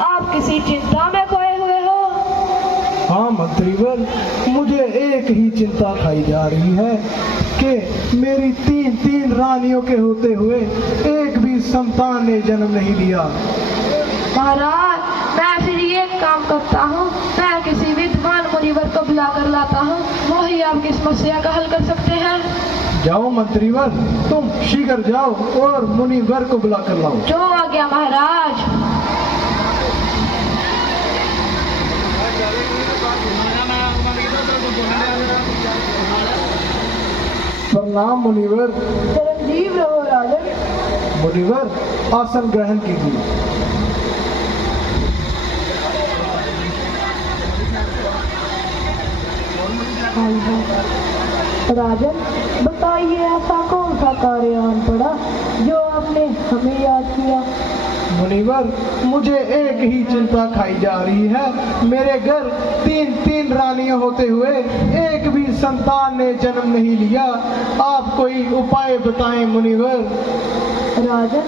आप किसी चिंता में खोए हुए हो। हाँ मंत्रीवर, मुझे एक ही चिंता खाई जा रही है कि मेरी तीन रानियों के होते हुए एक भी संतान ने जन्म नहीं लिया। महाराज, मैं फिर ये काम करता हूँ, मैं किसी विद्वान मुनिवर को बुला कर लाता हूँ, वही आपकी समस्या का हल कर सकते हैं। जाओ मंत्रीवर, तुम शीघ्र जाओ और मुनिवर को बुला कर लाओ। जो आ गया महाराज। प्रणाम मुनिवर। चिरंजीव रहो राजन। मुनिवर, आसन ग्रहण कीजिए। राजन, बताइए ऐसा कौन सा कार्य आन पड़ा जो आपने हमें याद किया। मुनिवर, मुझे एक ही चिंता खाई जा रही है। मेरे घर तीन रानियां होते हुए एक भी संतान ने जन्म नहीं लिया। आप कोई उपाय बताएं मुनिवर। राजन,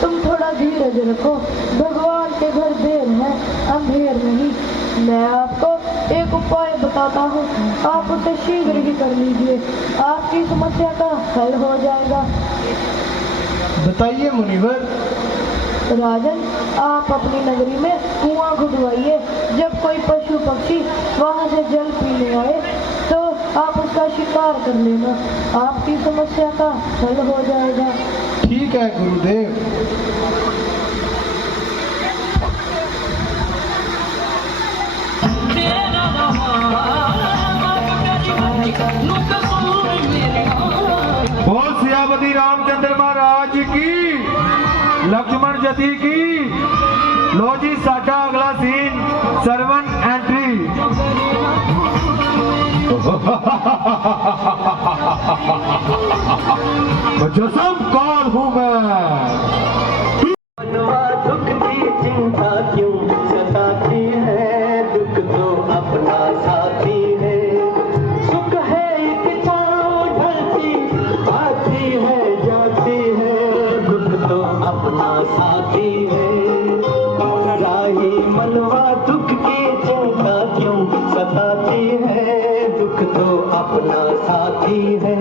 तुम थोड़ा धीरज रखो, भगवान के घर देर है अंधेर नहीं। मैं आपको एक उपाय बताता हूँ, आप उसे शीघ्र ही कर लीजिए, आपकी समस्या का हल हो जाएगा। बताइए मुनिवर। राजन, आप अपनी नगरी में कुआं खुदवाइए। जब कोई पशु पक्षी वहां से जल पीने आए तो आप उसका शिकार कर लेना, आपकी समस्या का हल हो जाएगा। ठीक है गुरुदेव। बोल सियापति रामचंद्र महाराज की, लक्ष्मण जति की। लो जी साडा अगला सीन, सर्वन एंट्री। जसम कौन हूँ मैं। दुख की चिंता क्यों सताती है, दुख तो अपना साथी है। सुख है एक छाँव ढलती, आती है जाती है, दुख तो अपना साथी है। राही मनवा दुख की चिंता क्यों सताती है, दुख तो अपना साथी है।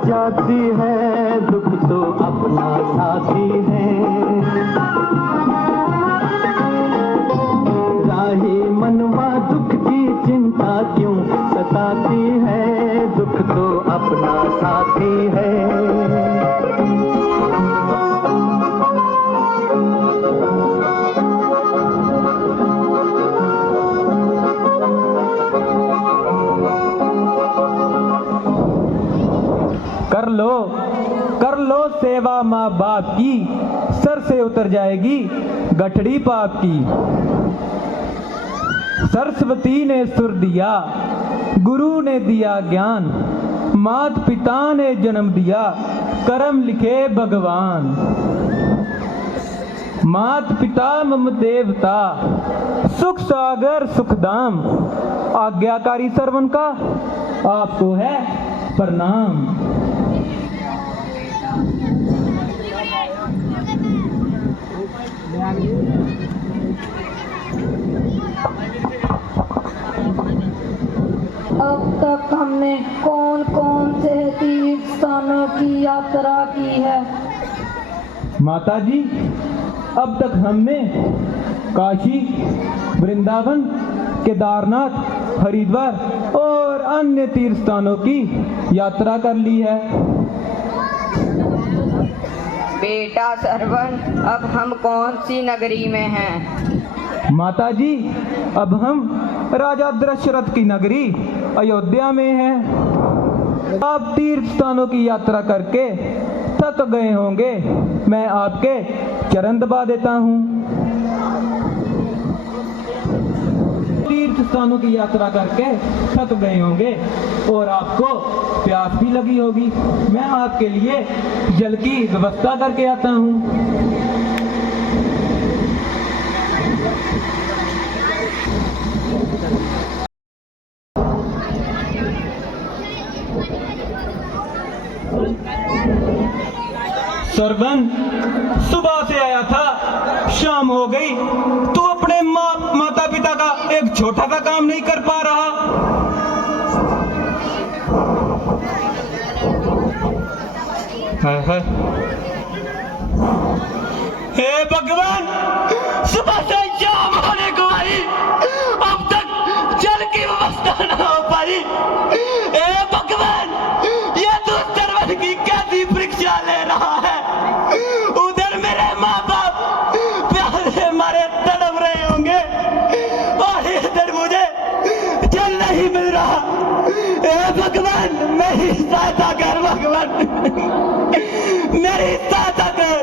जाती है, दुख तो अपना साथी है। राही मनवा दुख की चिंता क्यों सताती है, दुख तो अपना साथी है। कर लो सेवा माँ बाप की, सर से उतर जाएगी गठड़ी पाप की। सरस्वती ने सुर दिया, गुरु ने दिया ज्ञान, मात पिता ने जन्म दिया, कर्म लिखे भगवान। मात पिता मम देवता, सुख सागर सुखधाम, आज्ञाकारी सर्वन का आपको है प्रणाम। अब तक हमने कौन कौन से तीर्थ स्थानों की यात्रा की है? माता जी, अब तक हमने काशी, वृंदावन, केदारनाथ, हरिद्वार और अन्य तीर्थ स्थानों की यात्रा कर ली है। बेटा सरवन, अब हम कौन सी नगरी में हैं? माता जी, अब हम राजा दशरथ की नगरी अयोध्या में हैं। आप तीर्थ स्थानों की यात्रा करके थक गए होंगे, मैं आपके चरण दबा देता हूँ। तीर्थ स्थानों की यात्रा करके थक गए होंगे और आपको प्यास भी लगी होगी, मैं आपके लिए जल की व्यवस्था करके आता हूँ। सरवन, सुबह से आया था, शाम हो गई, तू अपने माता पिता का एक छोटा सा काम नहीं कर पा रहा। हे भगवान, सुबह से शाम होने को आई, अब तक जल की व्यवस्था न हो पाई। हे भगवान, ये तू सरवन की कैसी परीक्षा ले रहा है? उधर मेरे माँ बाप प्यार से मारे तड़प रहे होंगे और इधर मुझे जल नहीं मिल रहा। हे भगवान, मेरी सहायता कर भगवान, मेरी सहायता कर,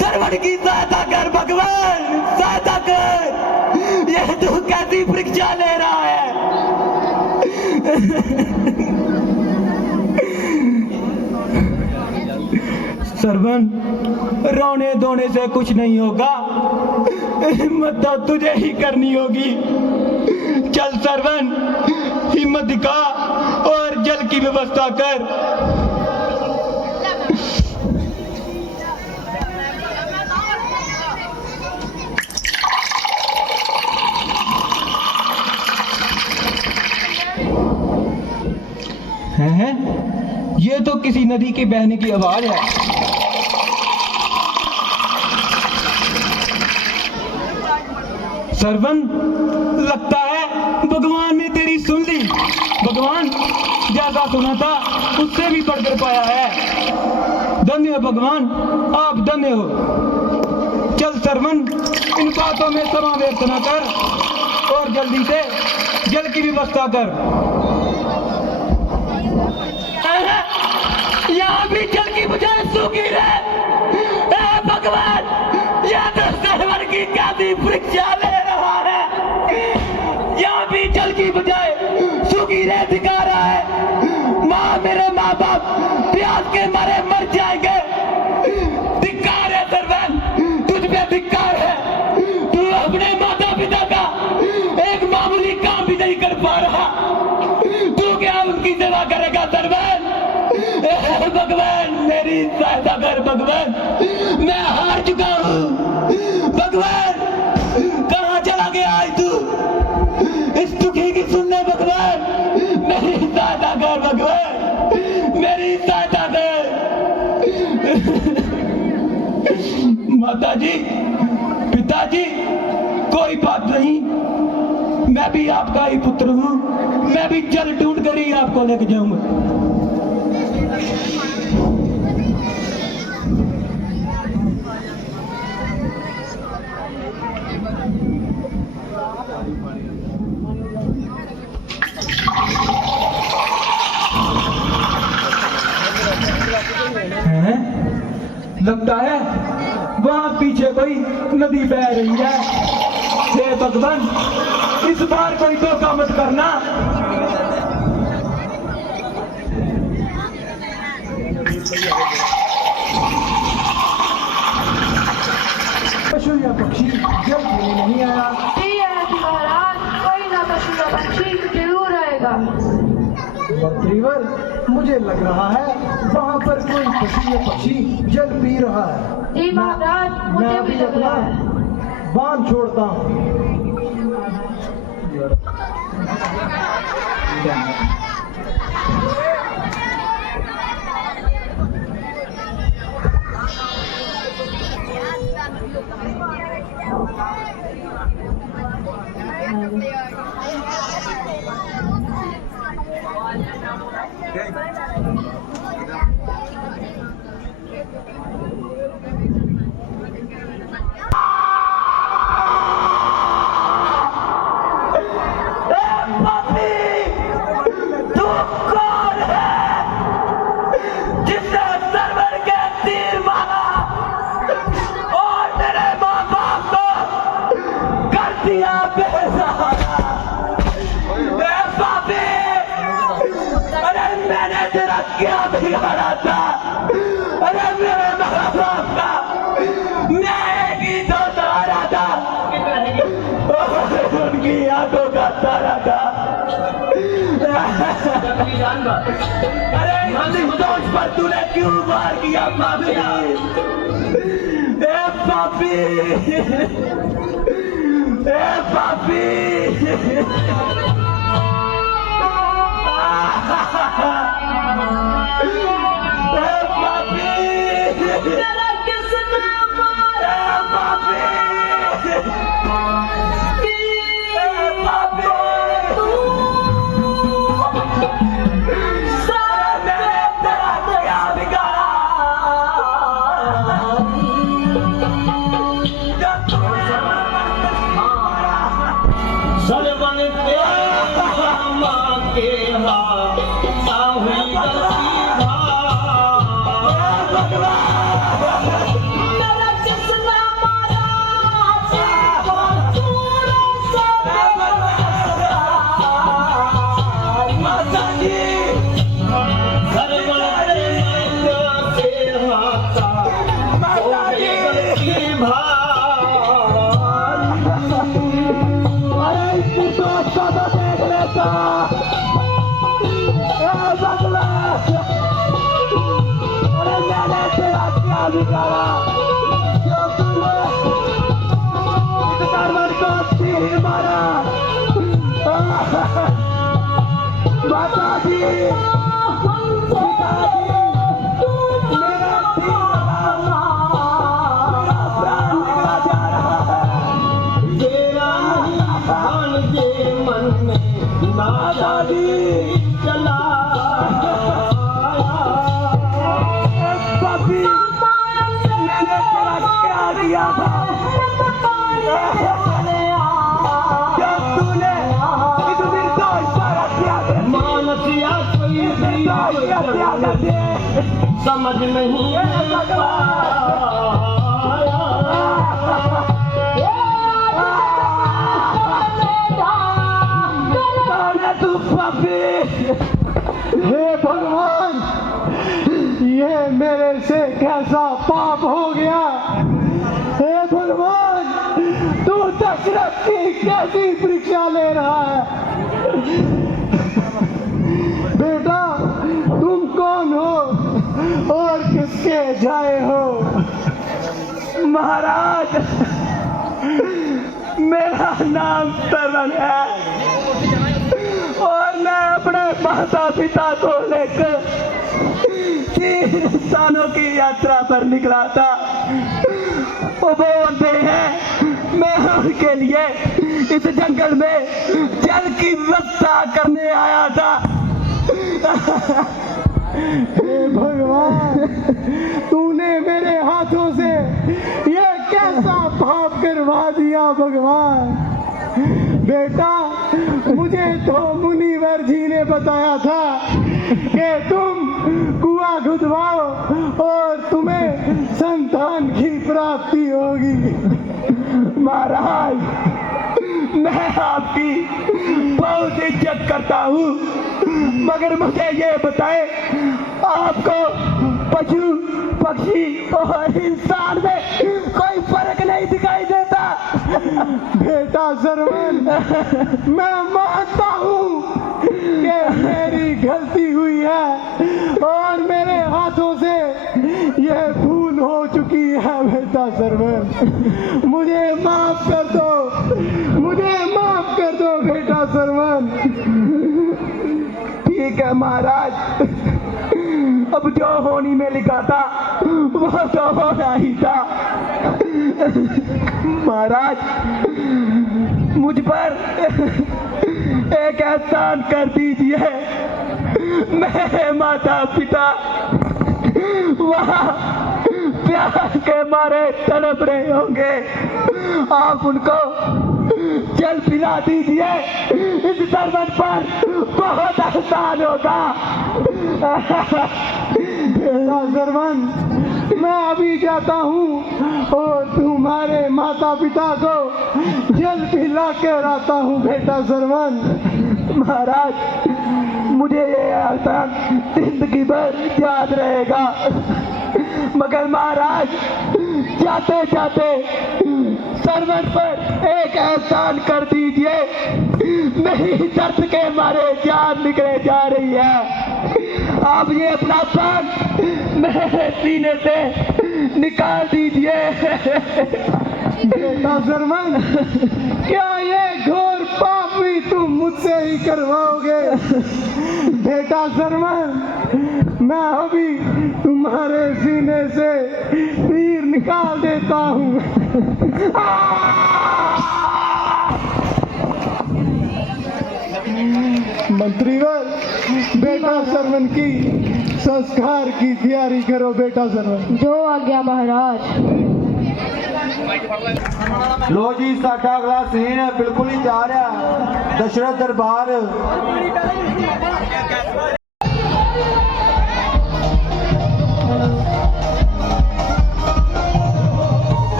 सरवन की सहायता कर भगवान, सहायता कर। ये तू कैसी परीक्षा ले रहा है? सरवन, रोने धोने से कुछ नहीं होगा, हिम्मत तो तुझे ही करनी होगी। चल सरवन, हिम्मत दिखा और जल की व्यवस्था कर। हैं? ये तो किसी नदी के बहने की आवाज है। सरवन, लगता है भगवान ने तेरी सुन ली। भगवान जैसा सुना था उससे भी बढ़कर पाया है। धन्य हो भगवान, आप धन्य हो। चल सरवन, इन बातों में समय व्यर्थ न कर और जल्दी से जल की व्यवस्था कर। यहाँ भी जल की बजाय सूखी रहे। भगवान, यह तो सरवन की कैसी परीक्षा ले रहा है? यहाँ भी जल की बजाय सूखी रह दिखा रहा है। माँ, मेरे माँ बाप प्यास के मारे मर जाएंगे। धिक्कार है सरवन, तुझ पे धिक्कार है। तू अपने माता पिता का एक मामूली काम भी नहीं कर पा रहा, तू क्या उनकी सेवा करेगा सरवन? भगवान, मेरी सहायता कर भगवान, मैं हार चुका हूँ। भगवान, कहाँ चला गया आज तू? इस दुखी की सुनने भगवान, मेरी सहायता कर भगवान, मेरी सहायता कर। माता जी, पिताजी, कोई बात नहीं, मैं भी आपका ही पुत्र हूँ, मैं भी जल ढूंढ कर ही आपको लेके जाऊंगा। लगता है वहां पीछे कोई नदी बह रही है। हे भगवान, इस बार कोई धोखा मत करना। पशु या पक्षी जल पीने नहीं आया। महाराज, कोई ना पशु या पक्षी जरूर आएगा। मंत्रीवर, मुझे लग रहा है वहाँ पर कोई पशु या पक्षी जल पी रहा है। जी महाराज, मुझे भी लग रहा है। बांध छोड़ता हूँ। क्या बिगाड़ा था? अरे मेरे माँ बाप का मैं एक ही तो तारा था, उनकी आंखों का तारा था। अरे दोस्त पर तूने क्यों वार किया पापी? ए पापी, ए पापी, तेरा किसने मारा? पापी, पापी, सारा मैंने तेरा क्या बिगाड़ा? जब तूने मारा सरवन तेरा माँ के हाथ साहुई गलती मेरा किसने मारा? माता जी, सरवन तेरा के हाथ माता जी, अरे इसकी दोस्त का तो देख लेता बगला। अरे मैंने तेरा क्या बिगाड़ा जो तूने इस सरवर को तीर मारा? माता जी, पिताजी, मेरा प्राण निकला जा रहा है। तेरा ध्यान के मन में नादानी चला पापी, मैंने तेरा क्या दिया था जब तूने इस निर्दोष पर हत्या कर दी? मानसिया कोई समझ नहीं तू पापी। हे भगवान, ये मेरे से कैसा पाप हो गया? हे भगवान, तू दशरथ की कैसी परीक्षा ले रहा है? बेटा, तुम कौन हो और किसके जाए हो? महाराज, मेरा नाम तरन है और मैं अपने माता पिता को लेकर 3 स्थानों की यात्रा पर निकला था। वो बोलते हैं मैं उनके लिए इस जंगल में जल की व्यवस्था करने आया था। हे भगवान, तूने मेरे हाथों से ये कैसा पाप करवा दिया भगवान? बेटा, मुझे तो मुनिवर जी ने बताया था कि तुम कुआं खुदवाओ और तुम्हें संतान की प्राप्ति होगी। महाराज, मैं आपकी बहुत इज्जत करता हूँ, मगर मुझे ये बताएं, आपको पशु पक्षी और इंसान में कोई फर्क नहीं दिखाई देता? बेटा सरवन, मैं मानता हूँ कि मेरी गलती हुई है और मेरे हाथों से यह भूल हो चुकी है। बेटा सरवन, मुझे माफ कर दो, मुझे माफ कर दो बेटा सरवन। ठीक है महाराज, अब जो होनी में लिखा था वो तो होना ही था। महाराज, मुझ पर एक एहसान कर दीजिए। मेरे माता पिता वहाँ प्यार के मारे तड़प रहे होंगे, आप उनको जल पिला दीजिए। इस सरवन पर बहुत आसान होगा। सरवन, मैं अभी जाता हूँ और तुम्हारे माता पिता को जल पिला कर आता हूँ। बेटा सरवन, महाराज, मुझे ये एहसान जिंदगी भर याद रहेगा। मगर महाराज, जाते जाते सरवन पर एक एहसान कर दीजिए, मेरी दर्द के मारे जान निकले जा रही है। आप ये अपना प्राण मेरे सीने से निकाल दीजिए। बेटा सरवन, क्या ये घोर पाप भी तुम मुझसे ही करवाओगे? बेटा सरवन, मैं अभी तुम्हारे सीने से तीर निकाल देता हूँ। मंत्रीवर, बेटा सरवन की संस्कार की तैयारी करो। बेटा सरवन, जो आज्ञा महाराज। लो जी साडा अगला सीन बिल्कुल ही जा रहा दशरथ दरबार।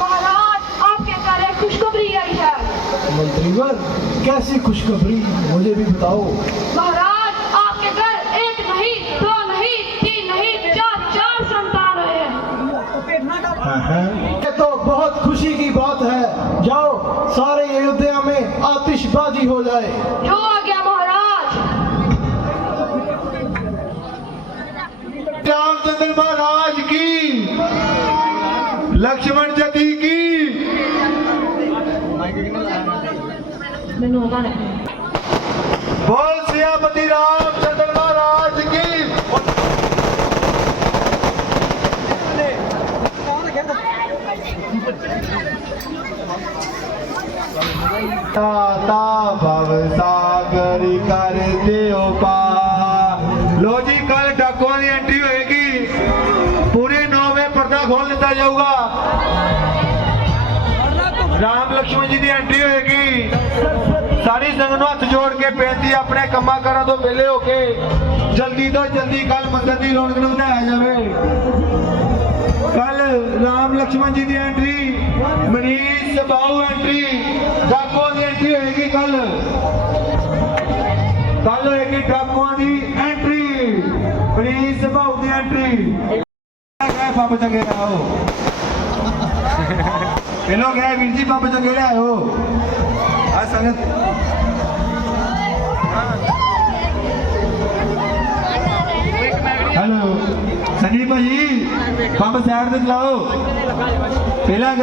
महाराज, आपके घर एक खुशखबरी आई है। मंत्रीवर, कैसी खुशखबरी, मुझे भी बताओ। महाराज, आपके घर एक नहीं, दो नहीं, तीन नहीं, चार संतान हुए हैं। ये तो बहुत खुशी की बात है। जाओ, सारे अयोध्या में आतिशबाजी हो जाए। जो आज्ञा महाराज। रामचंद्र महाराज की, लक्ष्मण जती की। मैंने होता नहीं। बोल सियापति रामचंद्र महाराज की। ताता भव सागर कर दियो पार। लो जी, कल डाकुओं की एंट्री होएगी। पूरे 9 में पर्दा खोल दिता जाऊगा। राम लक्ष्मण जी की एंट्री होएगी। सारी संगत हथ जोड़ के बेनती, अपने कमा कारा तो वेले होके जल्दी तो जल्दी कल मंदिर की रौनक नूं वधाया जाए। कल राम लक्ष्मण जी की एंट्री, मनीष सबाऊ एंट्री, डाकुओं की एंट्री होएगी। कल होएगी डाकुओं की एंट्री, मनीष सबाऊ की एंट्री। पापा चंगे आओ, पहलो गया वीर जी, पापा चंगे ले आयो। आज संगत हेलो संजीव भाई, पंप साइड से चलाओ। पहला